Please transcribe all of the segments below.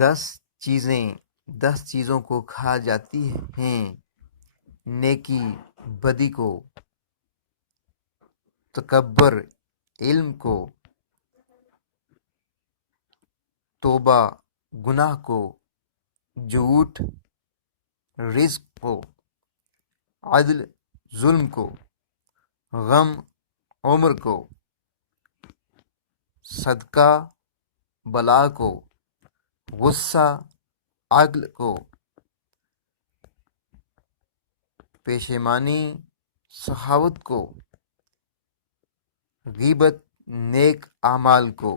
10 چیزوں کو کھا جاتی ہیں، نیکی بدی کو، تکبر علم کو، توبہ گناہ کو، جھوٹ رزق کو، عدل ظلم کو، غم عمر کو، صدقہ بلا کو، غصہ عقل کو، پشیمانی سخاوت کو، غیبت نیک اعمال کو۔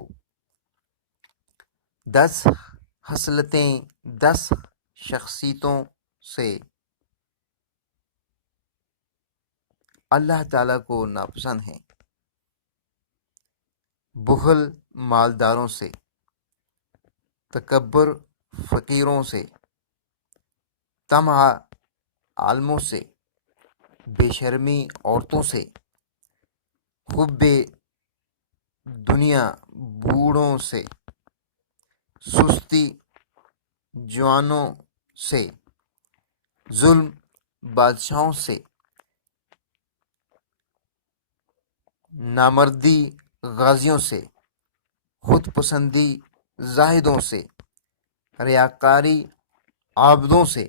10 خصلتیں 10 شخصیتوں سے اللہ تعالیٰ کو ناپسند ہیں۔ بخل مالداروں سے، تکبر فقیروں سے، طمع عالموں سے، بے شرمی عورتوں سے، حب دنیا بوڑھوں سے، سستی جوانوں سے، ظلم بادشاہوں سے، نامردی غازیوں سے، خود پسندی زاہدوں سے، ریاکاری عابدوں سے،